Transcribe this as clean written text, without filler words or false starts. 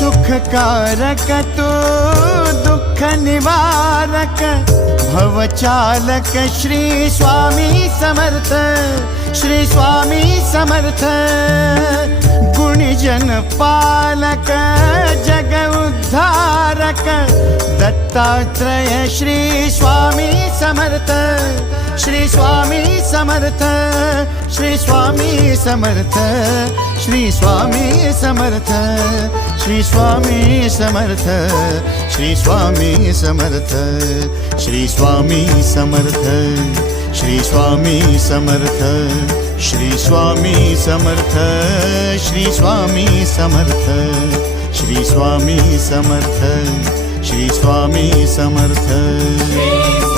सुखकारक तू दुःख निवारक भवचालक श्री स्वामी समर्थ, श्री स्वामी समर्थ। गुणीजन पालक जग उद्धारक दत्तात्रेय श्री स्वामी समर्थ, श्री स्वामी समर्थ, श्री स्वामी समर्थ, श्री स्वामी समर्थ, श्री स्वामी समर्थ, श्री स्वामी समर्थ, श्री स्वामी समर्थ, श्री स्वामी समर्थ, श्री स्वामी समर्थ, श्री स्वामी समर्थ, श्री स्वामी समर्थ, श्री स्वामी समर्थ।